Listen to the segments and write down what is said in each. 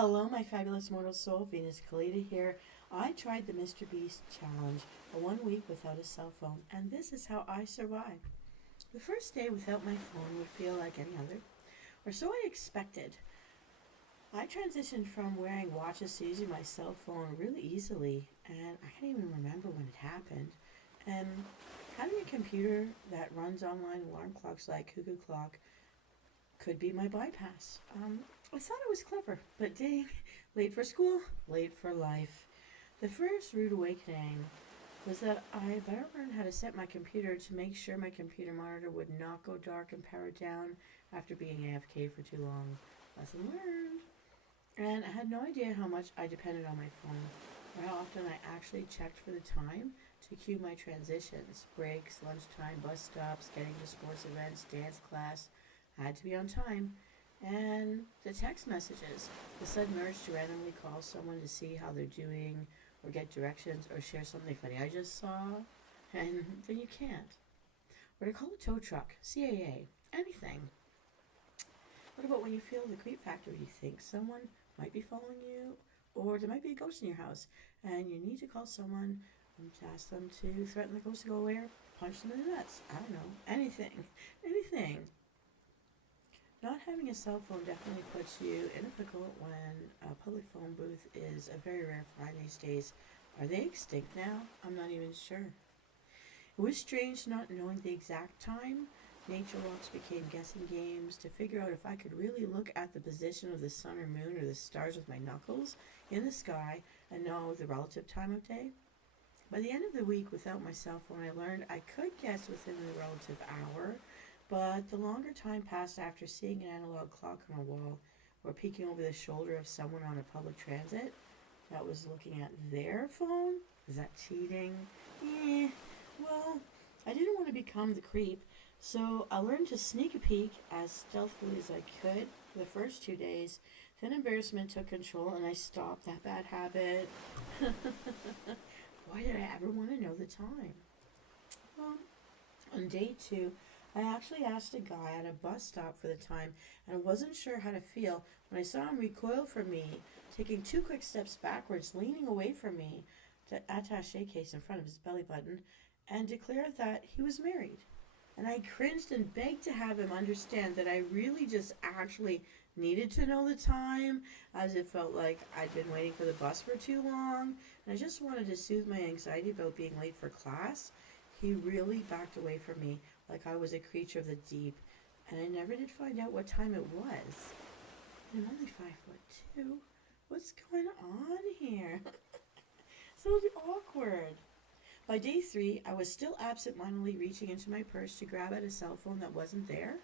Hello, my fabulous mortal soul. Venus Callida here. I tried the Mr. Beast challenge, a 1 week without a cell phone, and this is how I survived. The first day without my phone would feel like any other, or so I expected. I transitioned from wearing watches to using my cell phone really easily, and I can't even remember when it happened. And having a computer that runs online alarm clocks like cuckoo clock could be my bypass. I thought it was clever, but dang, late for school, late for life. The first rude awakening was that I better learn how to set my computer to make sure my computer monitor would not go dark and power down after being AFK for too long. Lesson learned. And I had no idea how much I depended on my phone, or how often I actually checked for the time to cue my transitions, breaks, lunchtime, bus stops, getting to sports events, dance class. I had to be on time. And the text messages, the sudden urge to randomly call someone to see how they're doing, or get directions, or share something funny I just saw, and then you can't. Or to call a tow truck, CAA, anything. What about when you feel the creep factor? You think someone might be following you, or there might be a ghost in your house, and you need to call someone to ask them to threaten the ghost to go away or punch them in the nuts. I don't know. Anything. Anything. Not having a cell phone definitely puts you in a pickle when a public phone booth is a very rare find these days. Are they extinct now? I'm not even sure. It was strange not knowing the exact time. Nature walks became guessing games to figure out if I could really look at the position of the sun or moon or the stars with my knuckles in the sky and know the relative time of day. By the end of the week without my cell phone, I learned I could guess within the relative hour, but the longer time passed after seeing an analog clock on a wall or peeking over the shoulder of someone on a public transit that was looking at their phone. Is that cheating? Well, I didn't want to become the creep, so I learned to sneak a peek as stealthily as I could for the first 2 days. Then embarrassment took control and I stopped that bad habit. Why did I ever want to know the time? Well, on day two, I actually asked a guy at a bus stop for the time, and I wasn't sure how to feel when I saw him recoil from me, taking 2 quick steps backwards, leaning away from me to attache case in front of his belly button, and declared that he was married. And I cringed and begged to have him understand that I really just actually needed to know the time, as it felt like I'd been waiting for the bus for too long, and I just wanted to soothe my anxiety about being late for class. He really backed away from me like I was a creature of the deep, and I never did find out what time it was. And I'm only 5'2". What's going on here? So awkward. By day three, I was still absent-mindedly reaching into my purse to grab at a cell phone that wasn't there.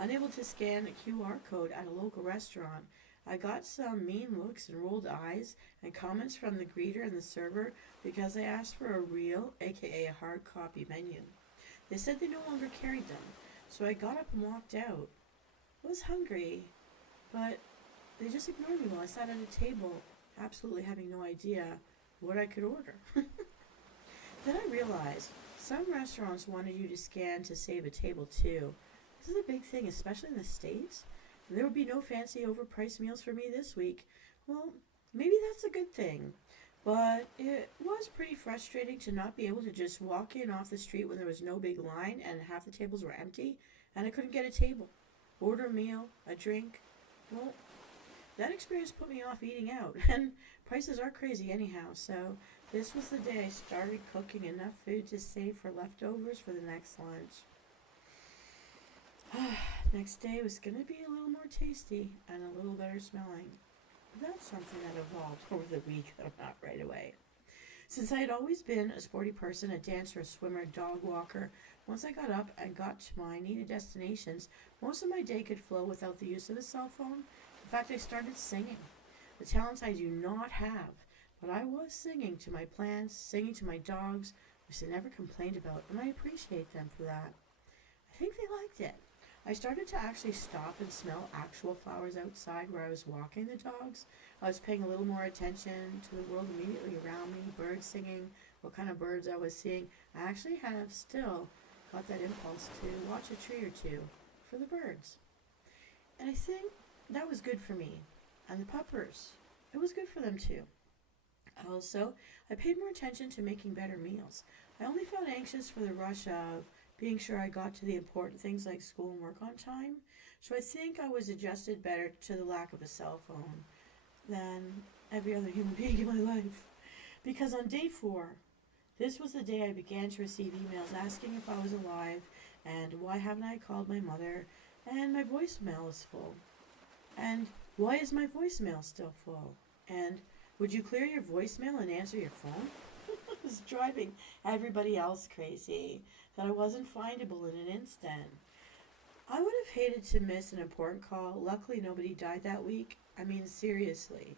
Unable to scan a QR code at a local restaurant, I got some mean looks and rolled eyes and comments from the greeter and the server because I asked for a real, aka a hard copy menu. They said they no longer carried them, so I got up and walked out. I was hungry, but they just ignored me while I sat at a table, absolutely having no idea what I could order. Then I realized some restaurants wanted you to scan to save a table too. This is a big thing, especially in the States. And there would be no fancy overpriced meals for me this week. Well, maybe that's a good thing. But it was pretty frustrating to not be able to just walk in off the street when there was no big line and half the tables were empty and I couldn't get a table. Order a meal, a drink. Well, that experience put me off eating out, and prices are crazy anyhow, so this was the day I started cooking enough food to save for leftovers for the next lunch. Next day was going to be a little more tasty and a little better smelling. But that's something that evolved over the week, though not right away. Since I had always been a sporty person, a dancer, a swimmer, a dog walker, once I got up and got to my needed destinations, most of my day could flow without the use of a cell phone. In fact, I started singing. The talents I do not have, but I was singing to my plants, singing to my dogs, which they never complained about, and I appreciate them for that. I think they liked it. I started to actually stop and smell actual flowers outside where I was walking the dogs. I was paying a little more attention to the world immediately around me, birds singing, what kind of birds I was seeing. I actually have still got that impulse to watch a tree or two for the birds. And I think that was good for me. and the puppers. It was good for them too. Also, I paid more attention to making better meals. I only felt anxious for the rush of being sure I got to the important things like school and work on time. So I think I was adjusted better to the lack of a cell phone than every other human being in my life. Because on day 4, this was the day I began to receive emails asking if I was alive and why haven't I called my mother and my voicemail is full. And why is my voicemail still full? And would you clear your voicemail and answer your phone? It was driving everybody else crazy that I wasn't findable in an instant. I would have hated to miss an important call. Luckily, nobody died that week. I mean, seriously.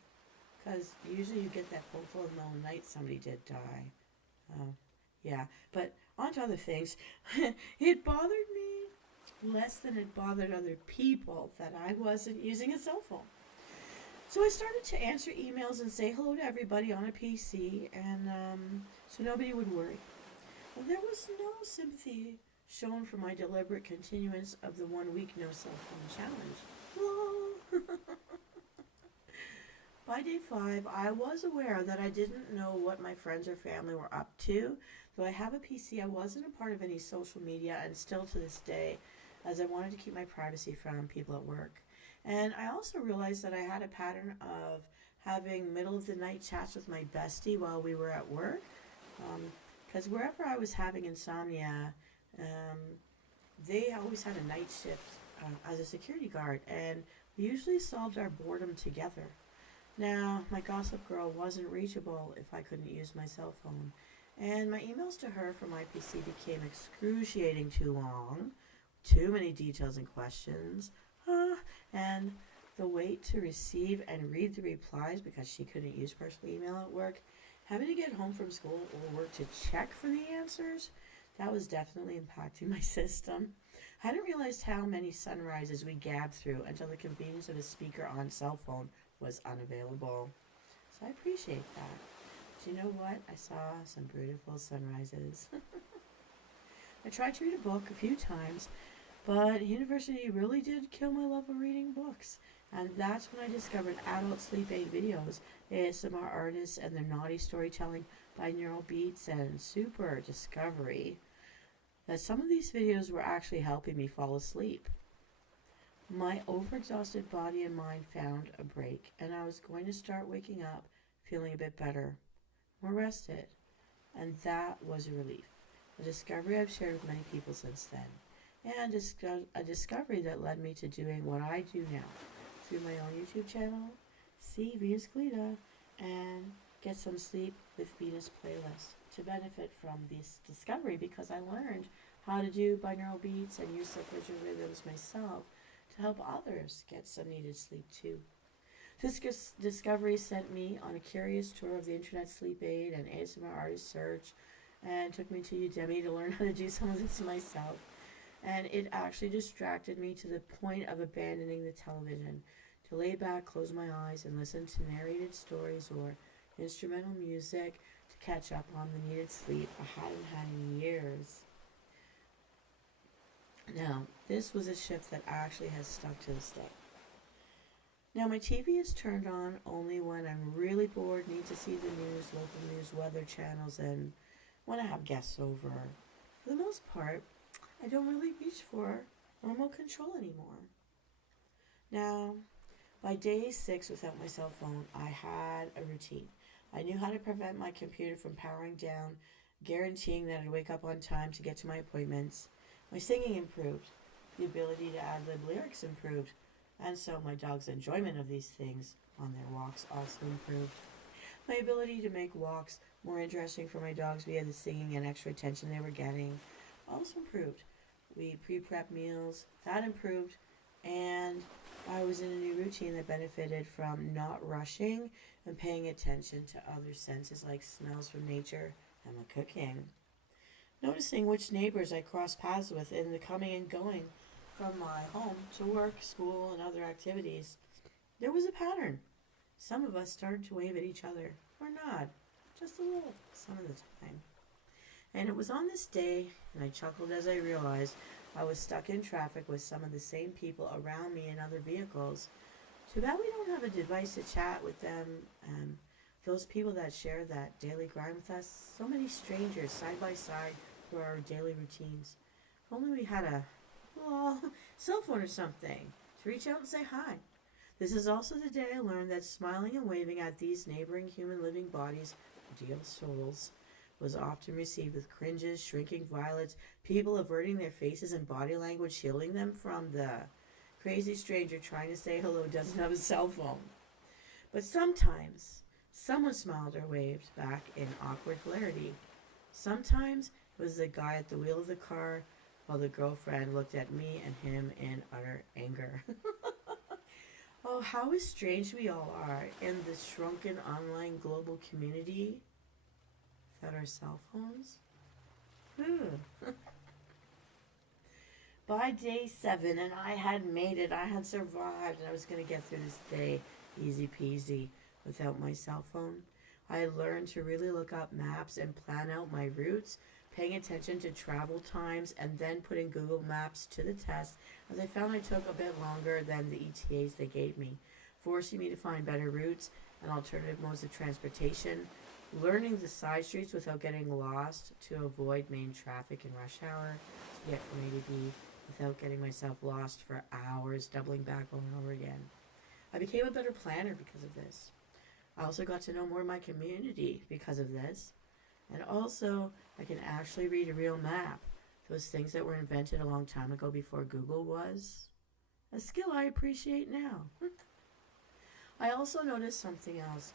Because usually you get that phone call in the middle of the night, somebody did die. Yeah, but on to other things. It bothered me less than it bothered other people that I wasn't using a cell phone. So I started to answer emails and say hello to everybody on a PC, and so nobody would worry. Well, there was no sympathy shown for my deliberate continuance of the 1 week no cell phone challenge. Lol. By day 5, I was aware that I didn't know what my friends or family were up to. Though I have a PC, I wasn't a part of any social media, and still to this day, as I wanted to keep my privacy from people at work. And I also realized that I had a pattern of having middle of the night chats with my bestie while we were at work. Because wherever I was having insomnia, they always had a night shift as a security guard, and we usually solved our boredom together. Now, my gossip girl wasn't reachable if I couldn't use my cell phone, and my emails to her from my PC became excruciating too long, too many details and questions, and the wait to receive and read the replies because she couldn't use personal email at work, having to get home from school or work to check for the answers, that was definitely impacting my system. I hadn't realized how many sunrises we gabbed through until the convenience of a speaker on cell phone was unavailable. So I appreciate that. But you know what? I saw some beautiful sunrises. I tried to read a book a few times, but university really did kill my love of reading books. And that's when I discovered adult sleep aid videos, ASMR artists and their naughty storytelling, binaural beats, and super discovery that some of these videos were actually helping me fall asleep. My overexhausted body and mind found a break, and I was going to start waking up feeling a bit better, more rested. And that was a relief. A discovery I've shared with many people since then. And a discovery that led me to doing what I do now through my own YouTube channel, see Venus Callida, and get some sleep with Venus playlist to benefit from this discovery, because I learned how to do binaural beats and use circadian rhythms myself to help others get some needed sleep too. This discovery sent me on a curious tour of the internet sleep aid and ASMR artist search, and took me to Udemy to learn how to do some of this myself. And it actually distracted me to the point of abandoning the television, to lay back, close my eyes, and listen to narrated stories or instrumental music to catch up on the needed sleep I hadn't had in years. Now, this was a shift that actually has stuck to this day. Now, my TV is turned on only when I'm really bored, need to see the news, local news, weather channels, and when I have guests over. For the most part, I don't really reach for remote control anymore. Now, by day 6 without my cell phone, I had a routine. I knew how to prevent my computer from powering down, guaranteeing that I'd wake up on time to get to my appointments. My singing improved. The ability to ad-lib lyrics improved. And so my dog's enjoyment of these things on their walks also improved. My ability to make walks more interesting for my dogs via the singing and extra attention they were getting also improved. We pre-prep meals, that improved, and I was in a new routine that benefited from not rushing and paying attention to other senses like smells from nature and my cooking. Noticing which neighbors I crossed paths with in the coming and going from my home to work, school, and other activities. There was a pattern. Some of us started to wave at each other, or nod, just a little, some of the time. And it was on this day, and I chuckled as I realized I was stuck in traffic with some of the same people around me in other vehicles. Too bad we don't have a device to chat with them. Those people that share that daily grind with us, so many strangers side by side through our daily routines. If only we had a well, cell phone or something to reach out and say hi. This is also the day I learned that smiling and waving at these neighboring human living bodies, dear souls, was often received with cringes, shrinking violets, people averting their faces and body language, shielding them from the crazy stranger trying to say hello doesn't have a cell phone. But sometimes someone smiled or waved back in awkward hilarity. Sometimes it was the guy at the wheel of the car while the girlfriend looked at me and him in utter anger. Oh, how strange we all are in this shrunken online global community without our cell phones. By day 7, and I had made it. I had survived, and I was going to get through this day easy peasy without my cell phone. I learned to really look up maps and plan out my routes, paying attention to travel times, and then putting Google Maps to the test, as I found I took a bit longer than the ETAs they gave me, forcing me to find better routes and alternative modes of transportation, learning the side streets without getting lost to avoid main traffic in rush hour, to get from A to B without getting myself lost for hours, doubling back over and over again. I became a better planner because of this. I also got to know more of my community because of this. And also, I can actually read a real map. Those things that were invented a long time ago before Google was. A skill I appreciate now. I also noticed something else.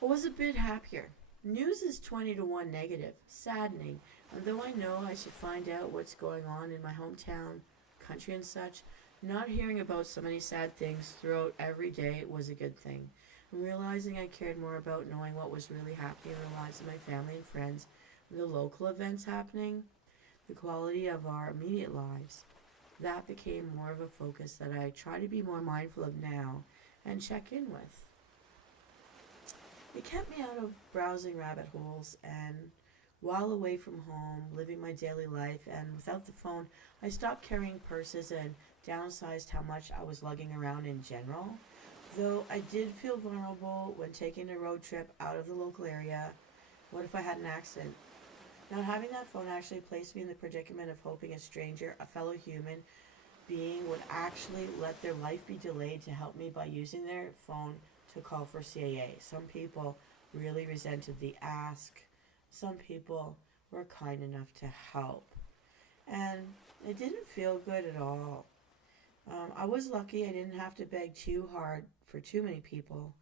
I was a bit happier. News is 20 to 1 negative, saddening. And though I know I should find out what's going on in my hometown, country and such, not hearing about so many sad things throughout every day was a good thing. And realizing I cared more about knowing what was really happening in the lives of my family and friends, the local events happening, the quality of our immediate lives. That became more of a focus that I try to be more mindful of now and check in with. It kept me out of browsing rabbit holes, and while away from home, living my daily life, and without the phone, I stopped carrying purses and downsized how much I was lugging around in general. Though I did feel vulnerable when taking a road trip out of the local area. What if I had an accident? Not having that phone actually placed me in the predicament of hoping a stranger, a fellow human being, would actually let their life be delayed to help me by using their phone to call for CAA. Some people really resented the ask. Some people were kind enough to help. And it didn't feel good at all. I was lucky I didn't have to beg too hard for too many people.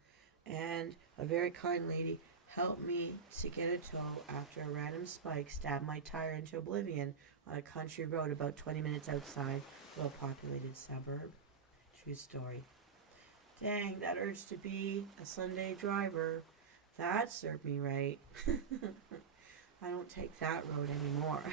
And a very kind lady helped me to get a tow after a random spike stabbed my tire into oblivion on a country road about 20 minutes outside of a populated suburb. True story. Dang, that urge to be a Sunday driver, that served me right. I don't take that road anymore.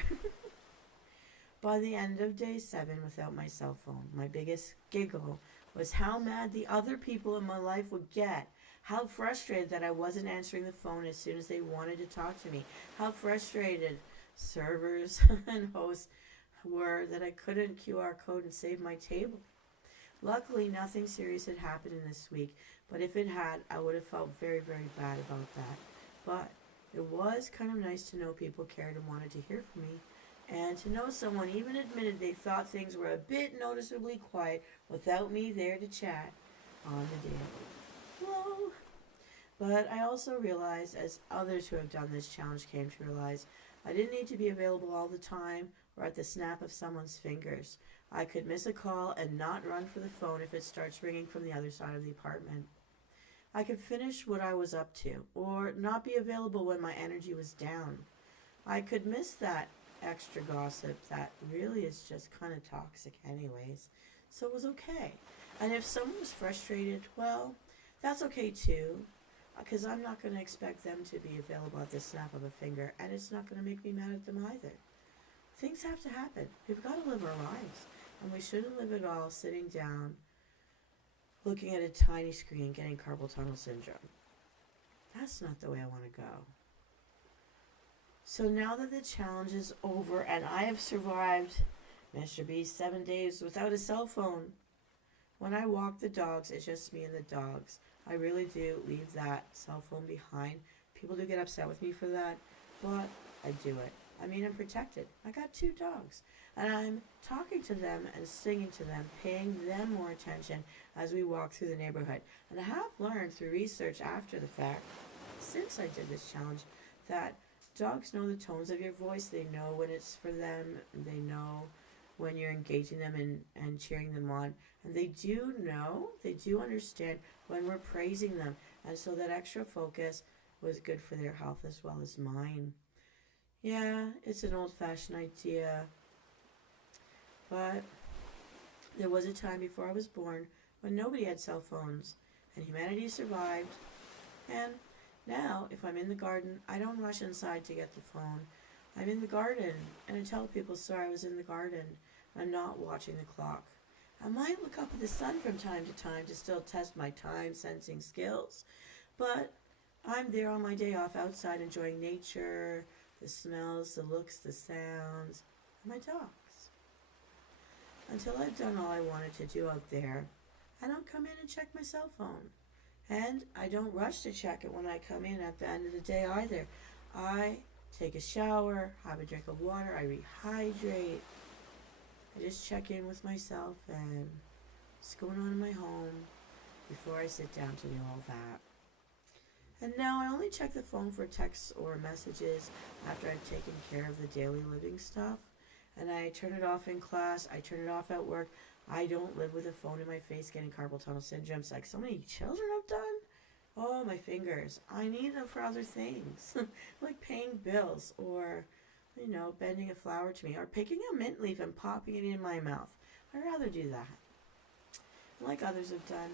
By the end of day 7 without my cell phone, my biggest giggle was how mad the other people in my life would get. How frustrated that I wasn't answering the phone as soon as they wanted to talk to me. How frustrated servers and hosts were that I couldn't QR code and save my table. Luckily, nothing serious had happened in this week, but if it had, I would have felt very, very bad about that. But it was kind of nice to know people cared and wanted to hear from me, and to know someone even admitted they thought things were a bit noticeably quiet without me there to chat on the daily. Hello. But I also realized, as others who have done this challenge came to realize, I didn't need to be available all the time or at the snap of someone's fingers. I could miss a call and not run for the phone if it starts ringing from the other side of the apartment. I could finish what I was up to, or not be available when my energy was down. I could miss that extra gossip that really is just kind of toxic anyways, so it was okay. And if someone was frustrated, well, that's okay too, because I'm not going to expect them to be available at the snap of a finger, and it's not going to make me mad at them either. Things have to happen. We've got to live our lives, and we shouldn't live it all sitting down, looking at a tiny screen, getting carpal tunnel syndrome. That's not the way I want to go. So now that the challenge is over and I have survived Mr. Beast 7 days without a cell phone, When I walk the dogs, it's just me and the dogs. I really do leave that cell phone behind. People do get upset with me for that, but I do it. I mean, I'm protected. I got two dogs, and I'm talking to them and singing to them, paying them more attention as we walk through the neighborhood. And I have learned through research after the fact, since I did this challenge, that dogs know the tones of your voice. They know when it's for them. They know when you're engaging them and cheering them on. And they do understand when we're praising them. And so that extra focus was good for their health as well as mine. Yeah, it's an old-fashioned idea, but there was a time before I was born when nobody had cell phones and humanity survived. And now, if I'm in the garden, I don't rush inside to get the phone. I'm in the garden, and I tell people, sorry, I was in the garden. I'm not watching the clock. I might look up at the sun from time to time to still test my time sensing skills, but I'm there on my day off outside enjoying nature, the smells, the looks, the sounds, and my dogs. Until I've done all I wanted to do out there, I don't come in and check my cell phone. And I don't rush to check it when I come in at the end of the day either. I take a shower, have a drink of water, I rehydrate. I just check in with myself and what's going on in my home before I sit down to do all that. And now I only check the phone for texts or messages after I've taken care of the daily living stuff. And I turn it off in class, I turn it off at work. I don't live with a phone in my face getting carpal tunnel syndromes like so many children have done. Oh, my fingers. I need them for other things, like paying bills or, bending a flower to me or picking a mint leaf and popping it in my mouth. I'd rather do that. Like others have done,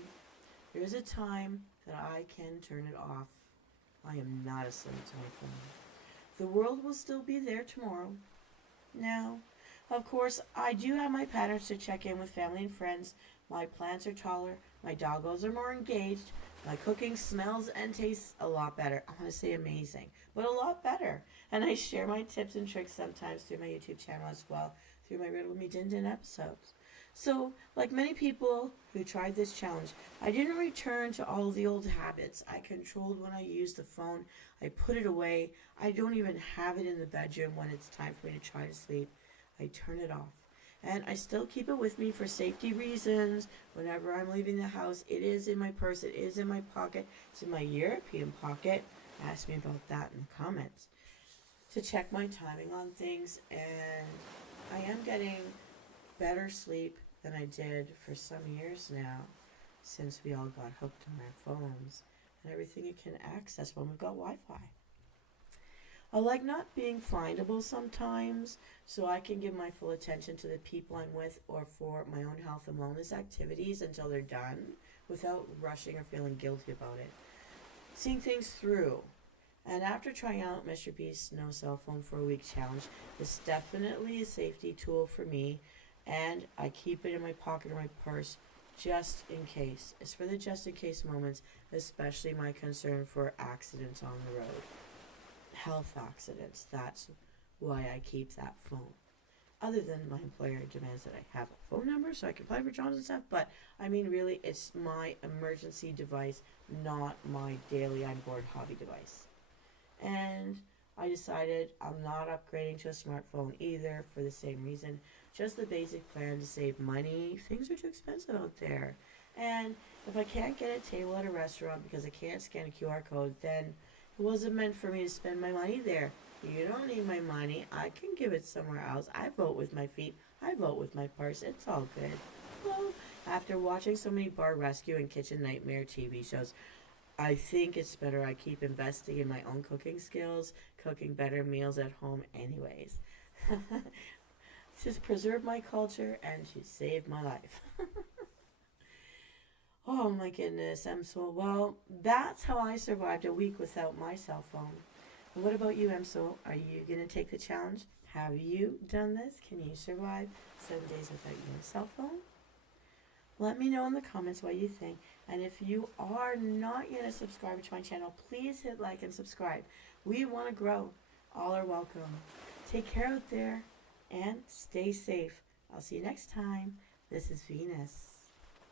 there is a time that I can turn it off. I am not a slave to my phone. The world will still be there tomorrow. Now, of course, I do have my patterns to check in with family and friends. My plants are taller, my doggos are more engaged, my cooking smells and tastes a lot better. I want to say amazing, but a lot better. And I share my tips and tricks sometimes through my YouTube channel as well, through my Riddle Me Din Din episodes. So, like many people who tried this challenge, I didn't return to all the old habits. I controlled when I used the phone. I put it away. I don't even have it in the bedroom when it's time for me to try to sleep. I turn it off. And I still keep it with me for safety reasons. Whenever I'm leaving the house, it is in my purse, it is in my pocket, it's in my European pocket. Ask me about that in the comments. To check my timing on things, and I am getting better sleep than I did for some years now, since we all got hooked on our phones and everything it can access when we've got Wi-Fi. I like not being findable sometimes, so I can give my full attention to the people I'm with or for my own health and wellness activities until they're done without rushing or feeling guilty about it. Seeing things through. And after trying out Mr. Beast's no cell phone for a week challenge, it's definitely a safety tool for me, and I keep it in my pocket or my purse just in case. It's for the just in case moments, especially my concern for accidents on the road. Health accidents, that's why I keep that phone. Other than my employer demands that I have a phone number so I can apply for jobs and stuff, but I mean really it's my emergency device, not my daily I'm bored hobby device. And I decided I'm not upgrading to a smartphone either for the same reason, just the basic plan to save money. Things are too expensive out there. And if I can't get a table at a restaurant because I can't scan a QR code, then it wasn't meant for me to spend my money there. You don't need my money. I can give it somewhere else. I vote with my feet. I vote with my purse. It's all good. Well, after watching so many bar rescue and kitchen nightmare TV shows, I think it's better I keep investing in my own cooking skills, cooking better meals at home anyways. To preserve my culture and to save my life. Oh my goodness, Msoul. Well, that's how I survived a week without my cell phone. And what about you, Msoul? Are you going to take the challenge? Have you done this? Can you survive 7 days without your cell phone? Let me know in the comments what you think. And if you are not yet a subscriber to my channel, please hit like and subscribe. We want to grow. All are welcome. Take care out there and stay safe. I'll see you next time. This is Venus.